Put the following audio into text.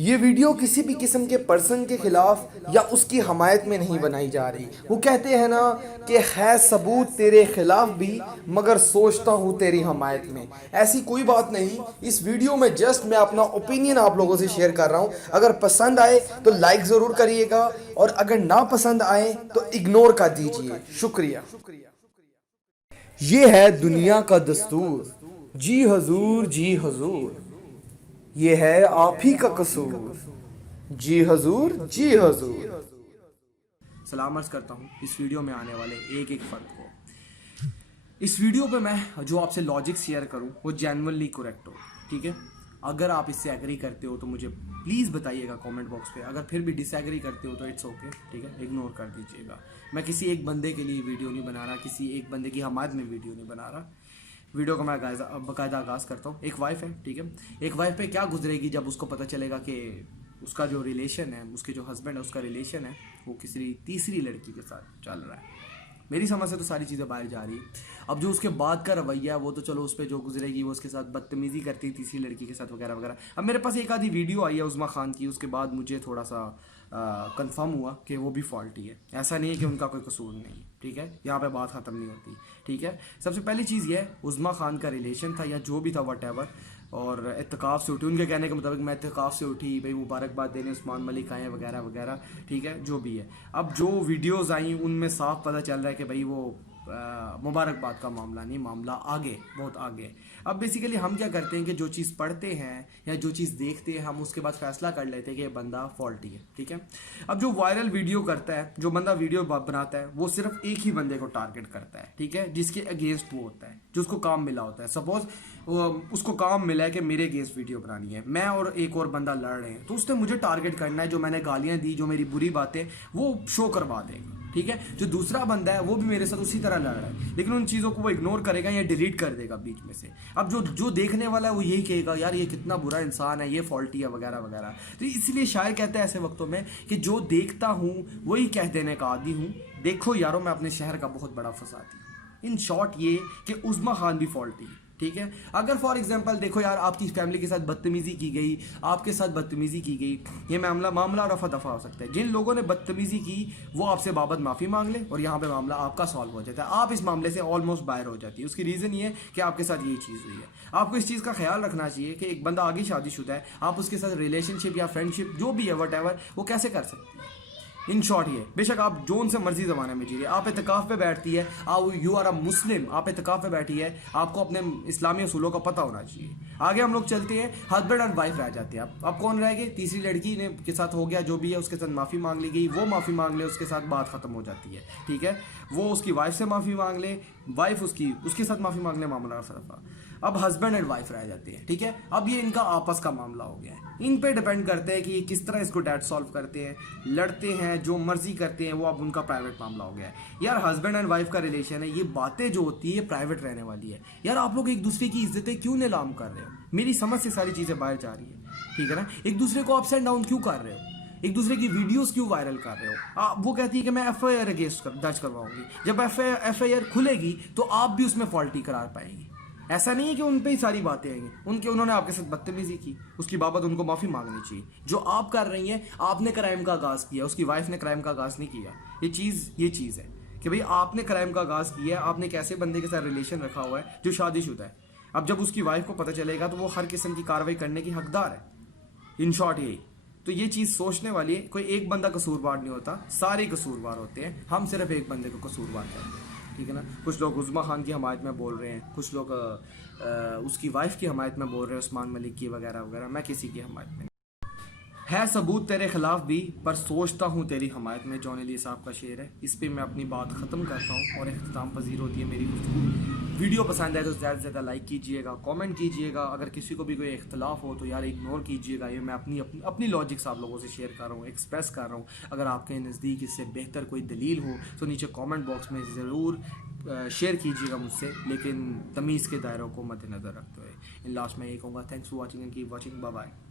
ये वीडियो किसी भी किस्म के पर्सन के खिलाफ या उसकी हमायत में नहीं बनाई जा रही। वो कहते हैं ना कि है सबूत तेरे खिलाफ भी मगर सोचता हूँ तेरी हमायत में। ऐसी कोई बात नहीं। इस वीडियो में जस्ट मैं अपना ओपिनियन आप लोगों से शेयर कर रहा हूँ। अगर पसंद आए तो लाइक ज़रूर करिएगा और अगर ना पसंद आए तो इग्नोर कर दीजिए। शुक्रिया। ये है दुनिया का दस्तूर। जी हजूर जी हजूर, ये है आप ही का कसूर। जी हजूर जी हजूर। सलाम अर्ज़ करता हूँ इस वीडियो में आने वाले एक एक फ़र्द को। इस वीडियो पे मैं जो आपसे लॉजिक शेयर करूँ वो जेन्युइनली करेक्ट हो, ठीक है। अगर आप इससे एग्री करते हो तो मुझे प्लीज़ बताइएगा कमेंट बॉक्स पे। अगर फिर भी डिसएग्री करते हो तो इट्स ओके, ठीक है, इग्नोर कर दीजिएगा। मैं किसी एक बंदे के लिए वीडियो नहीं बना रहा, किसी एक बंदे की हमायत में वीडियो नहीं बना रहा। वीडियो का मैं बाकायदा आगाज़ करता हूँ। एक वाइफ है, ठीक है। एक वाइफ पे क्या गुजरेगी जब उसको पता चलेगा कि उसका जो रिलेशन है, उसके जो हस्बैंड है, उसका रिलेशन है वो किसी तीसरी लड़की के साथ चल रहा है। मेरी समझ से तो सारी चीज़ें बाहर जा रही है। अब जो उसके बाद का रवैया है वो तो चलो उस पर जो गुजरेगी, वो उसके साथ बदतमीज़ी करती है तीसरी लड़की के साथ वगैरह वगैरह। अब मेरे पास एक आधी वीडियो आई है उज़्मा खान की, उसके बाद मुझे थोड़ा सा कंफर्म हुआ कि वो भी फॉल्टी है। ऐसा नहीं है कि उनका कोई कसूर नहीं, ठीक है। यहाँ पे बात ख़त्म नहीं होती, ठीक है। सबसे पहली चीज़ ये है, उज़्मा खान का रिलेशन था या जो भी था वट, और इत्तेकाफ़ से उठी। उनके कहने के मुताबिक मैं इत्तेकाफ़ से उठी, भाई मुबारकबाद देने उस्मान मलिक आए वगैरह वगैरह, ठीक है, जो भी है। अब जो वीडियोज़ आई उनमें साफ पता चल रहा है कि भाई वो मुबारकबाद का मामला नहीं, मामला आगे, बहुत आगे। अब बेसिकली हम क्या करते हैं कि जो चीज़ पढ़ते हैं या जो चीज़ देखते हैं हम उसके बाद फैसला कर लेते हैं कि ये बंदा फॉल्टी है, ठीक है। अब जो वायरल वीडियो करता है, जो बंदा वीडियो बनाता है, वो सिर्फ एक ही बंदे को टारगेट करता है, ठीक है, जिसके अगेंस्ट वो होता है, जो उसको काम मिला होता है। सपोज उसको काम मिला है कि मेरे अगेंस्ट वीडियो बनानी है, मैं और एक और बंदा लड़ रहे हैं, तो उसने मुझे टारगेट करना है। जो मैंने गालियाँ दी, जो मेरी बुरी बातें, वो शो करवा देगा, ठीक है। जो दूसरा बंदा है वो भी मेरे साथ उसी तरह लड़ रहा है, लेकिन उन चीज़ों को वो इग्नोर करेगा या डिलीट कर देगा बीच में से। अब जो देखने वाला है वो यही कहेगा, यार ये कितना बुरा इंसान है, ये फॉल्टी है वगैरह वगैरह। तो इसलिए शायर कहते हैं ऐसे वक्तों में कि जो देखता हूँ वही कह देने का आदी हूँ। देखो यारों, मैं अपने शहर का बहुत बड़ा फसादी हूँ। इन शॉर्ट ये कि उज़्मा खान भी फॉल्टी है, ठीक है। अगर फॉर एग्जांपल देखो यार, आपकी फैमिली के साथ बदतमीज़ी की गई, आपके साथ बदतमीज़ी की गई, ये मामला रफा दफा हो सकता है। जिन लोगों ने बदतमीज़ी की वो आपसे बाबत माफ़ी मांग ले और यहाँ पे मामला आपका सॉल्व हो जाता है। आप इस मामले से ऑलमोस्ट बाहर हो जाती है। उसकी रीज़न ये है कि आपके साथ यही चीज़ हुई है। आपको इस चीज़ का ख्याल रखना चाहिए कि एक बंदा आगे शादीशुदा है, आप उसके साथ रिलेशनशिप या फ्रेंडशिप जो भी है वट वो कैसे कर सकती है। इन शॉर्ट ये, बेशक आप जोन से मर्जी ज़माने में जीजिए, आप इत्तेकाफ़ पे बैठती है, आप यू आर अ मुस्लिम, आप इत्तेकाफ़ पे बैठी है, आपको अपने इस्लामी असूलों का पता होना चाहिए। आगे हम लोग चलते हैं, हस्बैंड और वाइफ रह जाते हैं। अब कौन रह गए? तीसरी लड़की ने के साथ हो गया, जो भी है उसके साथ माफ़ी मांग ली गई, वो माफ़ी मांग ले, उसके साथ बात ख़त्म हो जाती है, ठीक है। वो उसकी वाइफ से माफ़ी मांग ले, वाइफ उसके साथ माफ़ी मांग ले, मामला रफा। अब हस्बैंड एंड वाइफ रह जाते हैं, ठीक है। अब ये इनका आपस का मामला हो गया है। इन पे डिपेंड करते हैं कि ये किस तरह इसको डेट सॉल्व करते हैं, लड़ते हैं, जो मर्जी करते हैं, वो अब उनका प्राइवेट मामला हो गया है। यार हस्बैंड एंड वाइफ का रिलेशन है, ये बातें जो होती है ये प्राइवेट रहने वाली है। यार आप लोग एक दूसरे की इज्जतें क्यों नीलाम कर रहे हो? मेरी समझ से सारी चीज़ें बाहर जा रही है, ठीक है ना। एक दूसरे को अप्स एंड डाउन क्यों कर रहे हो? एक दूसरे की वीडियोस क्यों वायरल कर रहे हो? वो कहती है कि मैं एफआईआर अगेंस्ट दर्ज करवाऊंगी। जब एफआईआर खुलेगी तो आप भी उसमें फॉल्टी करार पाएंगे। ऐसा नहीं है कि उन पे ही सारी बातें आएंगी। उन्होंने आपके साथ बदतमीजी की, उसकी बाबत उनको माफ़ी मांगनी चाहिए। जो आप कर रही हैं, आपने क्राइम का आगाज़ किया, उसकी वाइफ ने क्राइम का आगाज़ नहीं किया। ये चीज़ है कि भाई आपने क्राइम का आगाज़ किया है, आपने एक ऐसे बंदे के साथ रिलेशन रखा हुआ है जो शादीशुदा है। अब जब उसकी वाइफ को पता चलेगा तो वो हर किस्म की कार्रवाई करने की हकदार है। इन शॉर्ट यही तो ये चीज़ सोचने वाली है। कोई एक बंदा कसूरवार नहीं होता, सारे कसूरवार होते हैं। हम सिर्फ एक बंदे को कसूरवार करते हैं, ठीक है ना। कुछ लोग उज़्मा खान की हमायत में बोल रहे हैं, कुछ लोग उसकी वाइफ की हमायत में बोल रहे हैं, उस्मान मलिक की वगैरह वगैरह। मैं किसी की हमायत में है सबूत तेरे खिलाफ भी पर सोचता हूँ तेरी हमायत में, जॉन एली साहब का शेर है। इस पे मैं अपनी बात ख़त्म करता हूँ और इख्तिताम पजीर होती है मेरी गुफ्तगू। वीडियो पसंद आए तो ज़्यादा से ज़्यादा लाइक कीजिएगा, कमेंट कीजिएगा। अगर किसी को भी कोई इख्तलाफ हो तो यार इग्नोर कीजिएगा। ये मैं अपनी लॉजिक्स आप लोगों से शेयर कर रहा हूँ, एक्सप्रेस कर रहा हूँ। अगर आपके नज़दीक इससे बेहतर कोई दलील हो तो नीचे कॉमेंट बॉक्स में ज़रूर शेयर कीजिएगा मुझसे, लेकिन तमीज़ के दायरों को मद्देनज़र रखते हुए। इन लास्ट में ये कहूँगा, thanks for watching and keep watching, bye bye.